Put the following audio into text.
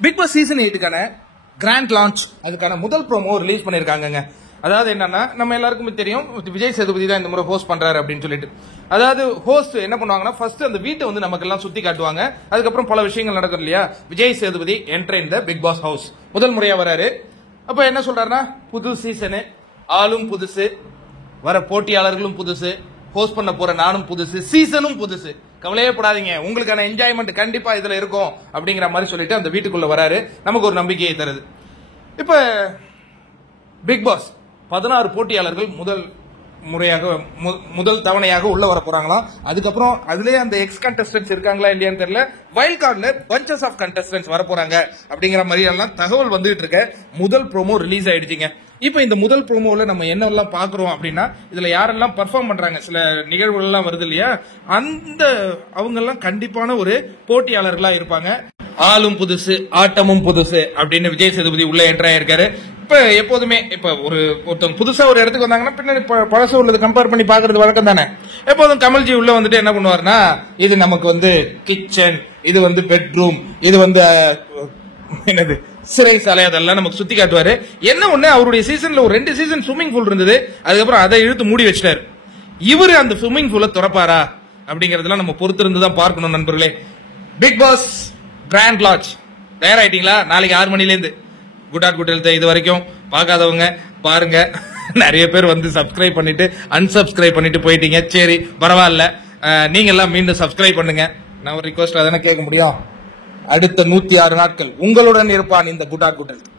Big Boss season 8க்கான grand launch அதுக்கான முதல் ப்ரோமோ ரிலீஸ் பண்ணிருக்காங்க. அதாவது என்னன்னா, நம்ம எல்லாருக்குமே தெரியும் விஜய் சேதுபதி தான் இந்த முறை ஹோஸ்ட் பண்றாரு அப்படின்னு சொல்லிட்டு. அதாவது ஹோஸ்ட் என்ன பண்ணுவாங்கன்னா, ஃபர்ஸ்ட் அந்த வீட்டை வந்து நமக்கு எல்லாம் சுத்தி காட்டுவாங்க. அதுக்கப்புறம் பல விஷயங்கள் நடக்கும் இல்லையா. Vijay Sethupathi enter in the Bigg Boss house முதல் முறையா வராரு. அப்ப என்ன சொல்றாருன்னா, புது சீசனு, ஆளும் புதுசு, வர போட்டியாளர்களும் புதுசு, ஹோஸ்ட் பண்ண போற நானும் புதுசு, சீசனும் புதுசு, கவலையே படாதீங்க, உங்களுக்கான என்ஜாய்மெண்ட் கண்டிப்பா இதுல இருக்கும் அப்படிங்கிற மாதிரி சொல்லிட்டு அந்த வீட்டுக்குள்ள வராரு. நமக்கு ஒரு நம்பிக்கையை தருது. இப்ப பிக் பாஸ் 16 போட்டியாளர்கள் முதல் தவணையாக உள்ள வர போறாங்களாம். அதுக்கப்புறம் அதுலயே அந்த எக்ஸ் கண்டஸ்டன்ஸ் இருக்காங்களா இல்லையான்னு தெரியல. வைல்ட் கார்டுல பஞ்சஸ் ஆஃப் கண்டஸ்டன்ஸ் வர போறாங்க அப்படிங்கிற மாதிரி எல்லாம் தகவல் வந்துட்டு இருக்க. முதல் ப்ரோமோ ரிலீஸ் ஆயிடுச்சுங்க. இப்ப இந்த முதல் ப்ரோமோல நம்ம என்னெல்லாம் பாக்குறோம் அப்படின்னா, இதுல யாரெல்லாம் பெர்ஃபார்ம் பண்றாங்க, சில நிகழ்வுகள் எல்லாம் வருது இல்லையா, அந்த அவங்க எல்லாம் கண்டிப்பான ஒரு போட்டியாளர்களா இருப்பாங்க. ஆளும் புதுசு ஆட்டமும் புதுசு அப்படின்னு விஜய் சேதுபதி உள்ள என்டர் ஆயிருக்காரு. இப்ப எப்போதுமே இப்ப ஒருத்தவங்க புதுசா ஒரு இடத்துக்கு வந்தாங்கன்னா பின்னாடி பழசு உள்ளது கம்பேர் பண்ணி பாக்குறது வழக்கம் தானே. எப்போதும் கமல்ஜி உள்ள வந்துட்டு என்ன பண்ணுவாருன்னா, இது நமக்கு வந்து கிச்சன், இது வந்து பெட்ரூம், இது வந்து என்னது சிறைசாலை, அதெல்லாம் நமக்கு சுத்தி காட்டுவாரு. என்ன ஒண்ணு, அவருடைய சீசன்ல ஒரு 2 சீசன் ஸ்விம்மிங் பூல் இருந்தது. அதுக்கப்புறம் அதை இழுத்து மூடி வச்சிட்டாரு. இவரு அந்த ஸ்விம்மிங் பூல திறப்பாரா அப்படிங்கறதெல்லாம் நம்ம பொறுத்திருந்து தான் பார்க்கணும் நண்பர்களே. பிக் பாஸ் கிராண்ட் லான்ச் தயாராயிட்டீங்களா? நாளைக்கு 6 மணில இருந்து குட் ஆட் குட் ஹெல்த் இது வரைக்கும் பார்க்காதவங்க பாருங்க. நிறைய பேர் வந்து சப்ஸ்கிரைப் பண்ணிட்டு அன்சப்ஸ்கிரைப் பண்ணிட்டு போயிட்டீங்க. சரி பரவாயில்ல, நீங்க எல்லாம் மீண்டும் சப்ஸ்கிரைப் பண்ணுங்க. நான் ஒரு ரிக்வஸ்ட் அதானே கேட்க முடியும். அடுத்த 106 நாட்கள் உங்களுடன் இருப்பான் இந்த குட் ஆட் குட் ஹெல்த்.